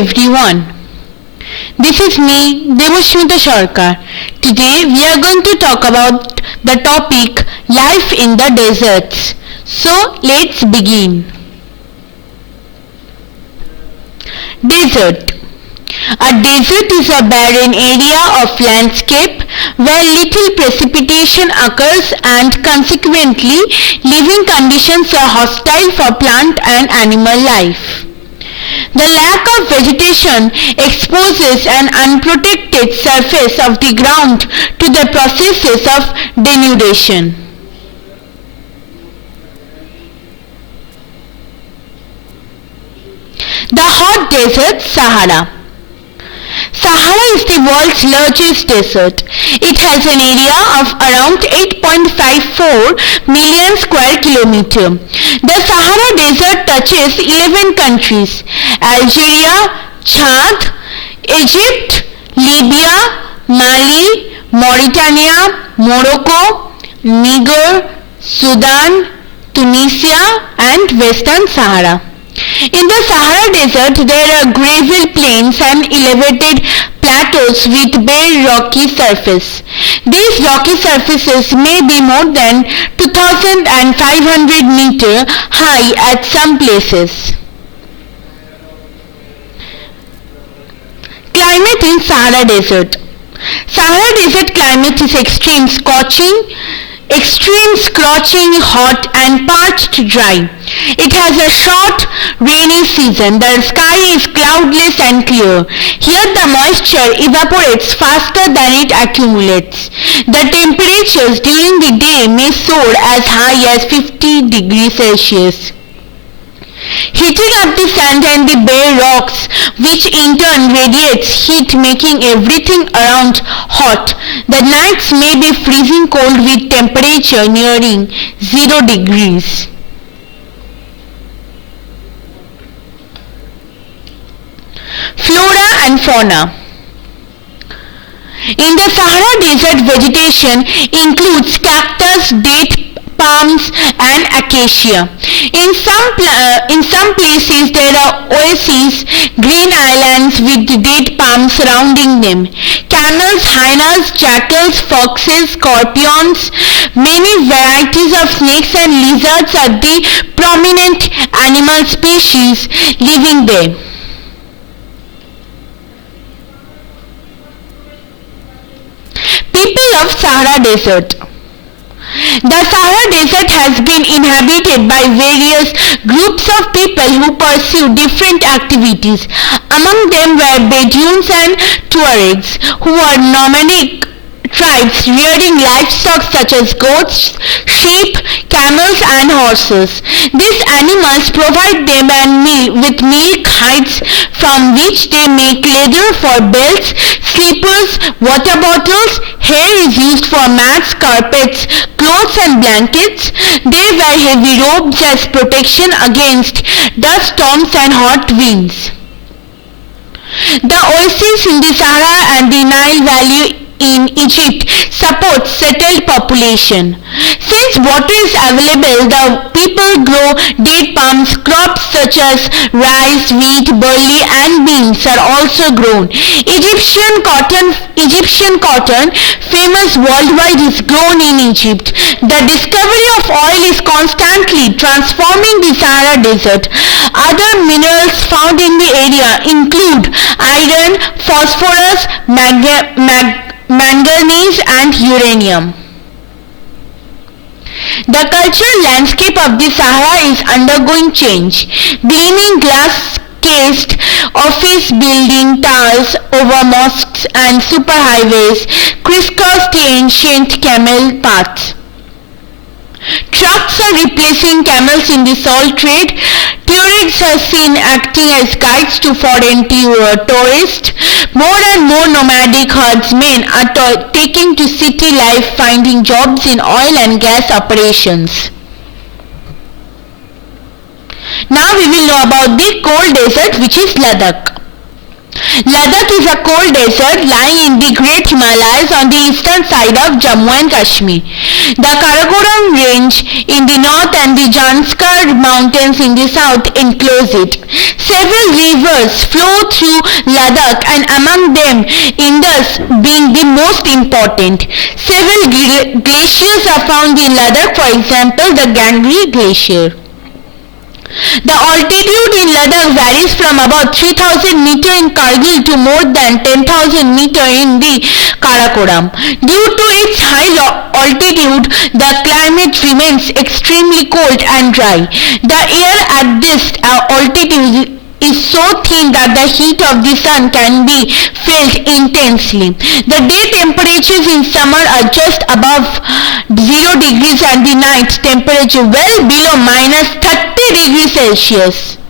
everyone. This is me, Devasmita Sarkar. Today we are going to talk about the topic life in the deserts. So let's begin. Desert. A desert is a barren area of landscape where little precipitation occurs and consequently living conditions are hostile for plant and animal life. The lack of vegetation exposes an unprotected surface of the ground to the processes of denudation. The hot desert Sahara. Sahara is the world's largest desert. It has an area of around 8.54 million square kilometers. The Sahara Desert touches 11 countries: Algeria, Chad, Egypt, Libya, Mali, Mauritania, Morocco, Niger, Sudan, Tunisia, and Western Sahara. In the Sahara Desert, there are gravel plains and elevated plateaus with bare rocky surface. These rocky surfaces may be more than 2,500 meters high at some places. Climate in Sahara Desert. Sahara Desert climate is extreme scorching hot and parched dry. It has a short rainy season. The sky is cloudless and clear. Here the moisture evaporates faster than it accumulates. The temperatures during the day may soar as high as 50 degrees Celsius, heating up the sand and the bare rocks, which in turn radiates heat, making everything around hot. The nights may be freezing cold with temperature nearing 0 degrees. Flora and fauna. In the Sahara Desert, vegetation includes cactus, date palms, and acacia. In some places there are oases, green islands with date palms surrounding them. Camels, hyenas, jackals, foxes, scorpions, many varieties of snakes and lizards are the prominent animal species living there. People of Sahara Desert. The Sahara Desert has been inhabited by various groups of people who pursue different activities. Among them were Bedouins and Tuaregs, who are nomadic tribes rearing livestock such as goats, sheep, camels, and horses. These animals provide them with milk, hides from which they make leather for belts, slippers, water bottles. Hair is used for mats, carpets, clothes, and blankets. They wear heavy robes as protection against dust storms and hot winds. The oases in the Sahara and the Nile Valley in Egypt supports settled population. Since water is available, the people grow date palms. Crops such as rice, wheat, barley, and beans are also grown. Egyptian cotton, famous worldwide, is grown in Egypt. The discovery of oil is constantly transforming the Sahara Desert. Other minerals found in the area include iron, phosphorus, manganese, and uranium. The cultural landscape of the Sahara is undergoing change. Gleaming glass-cased office building towers over mosques and superhighways crisscross the ancient camel paths. Trucks are replacing camels in the salt trade. Tuaregs are seen acting as guides to foreign tourists. More and more nomadic herdsmen are taking to city life, finding jobs in oil and gas operations. Now we will know about the cold desert, which is Ladakh. Ladakh is a cold desert lying in the Great Himalayas on the eastern side of Jammu and Kashmir. The Karakoram Range in the north and the Janskar Mountains in the south enclose it. Several rivers flow through Ladakh, and among them Indus being the most important. Several glaciers are found in Ladakh, for example the Gangri Glacier. The altitude in Ladakh varies from about 3000 meter in Kargil to more than 10,000 meter in the Karakoram. Due to its high altitude, the climate remains extremely cold and dry. The air at this altitude is so thin that the heat of the sun can be felt intensely. The day temperatures in summer are just above 0 degrees and the night temperature well below minus 30 degrees Celsius.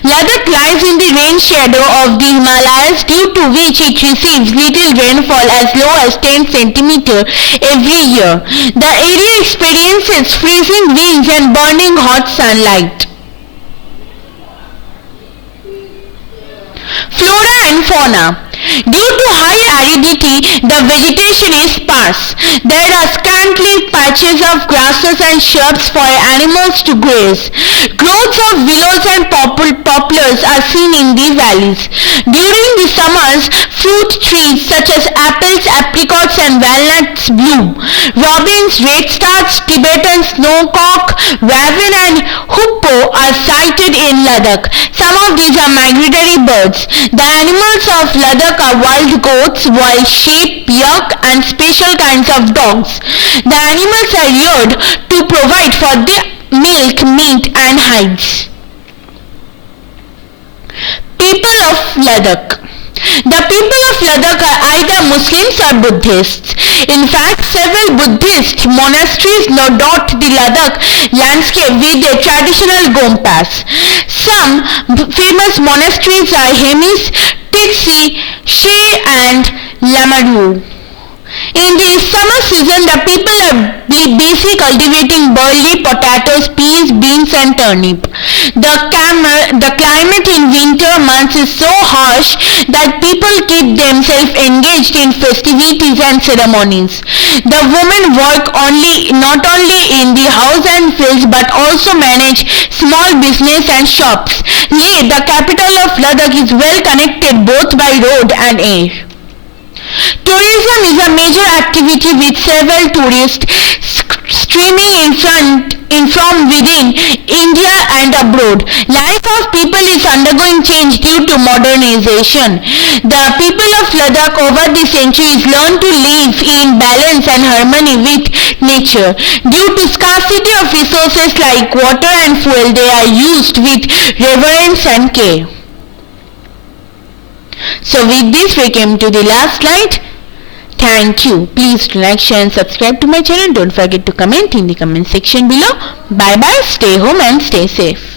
Ladakh lies in the rain shadow of the Himalayas, due to which it receives little rainfall as low as 10 cm every year. The area experiences freezing winds and burning hot sunlight. Flora and fauna. Due to high aridity, the vegetation is sparse. There are scantly patches of grasses and shrubs for animals to graze. Groves of willows and poplars are seen in the valleys. During the summers, fruit trees such as apples, apricots and walnuts bloom. Robins, redstarts, Tibetan snowcock, raven and hoopoe are sighted in Ladakh. Some of these are migratory birds. The animals of Ladakh are wild goats, wild sheep, yak and special kinds of dogs. The animals are reared to provide for the milk, meat and hides. People of Ladakh. The people of Ladakh are either Muslims or Buddhists. In fact, several Buddhist monasteries dot the Ladakh landscape with their traditional gompas. Some famous monasteries are Hemis, Tiksi, She and Lamaru. In the summer season, the people are busy cultivating barley, potatoes, peas, beans and turnip. The climate in winter months is so harsh that people keep themselves engaged in festivities and ceremonies. The women work not only in the house and fields but also manage small business and shops. Leh, the capital of Ladakh, is well connected both by road and air. Tourism is a major activity with several tourists streaming in from within India and abroad. Life of people is undergoing change due to modernization. The people of Ladakh over the centuries learned to live in balance and harmony with nature. Due to scarcity of resources like water and fuel, they are used with reverence and care. So with this we came to the last slide. Thank you. Please like, share and subscribe to my channel. Don't forget to comment in the comment section below. Bye bye. Stay home and stay safe.